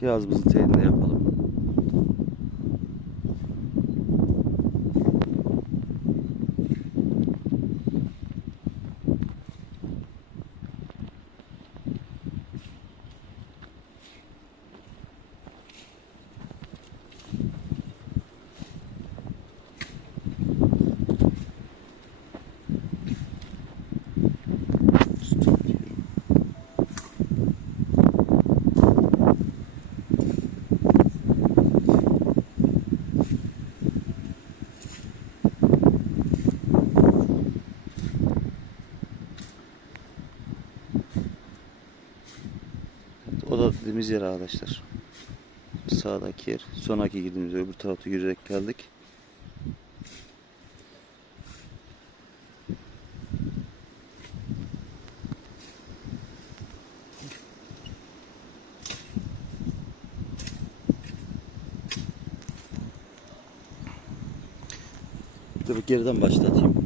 Cihazımızın teyini yapalım. Dediğimiz yer arkadaşlar. Sağdaki yer. Sonraki girdiğimiz öbür tarafta yürüyerek geldik. Bu geriden başlatayım.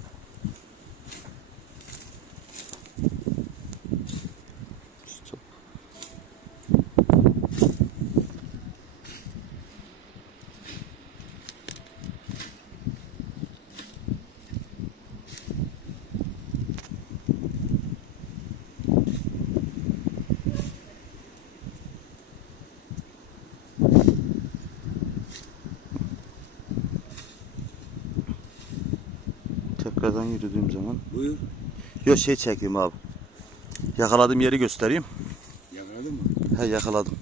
Tekrardan yürüdüğüm zaman Buyur. Yok şey çekeyim abi. Yakaladığım yeri göstereyim. Yakaladın mı? He yakaladım.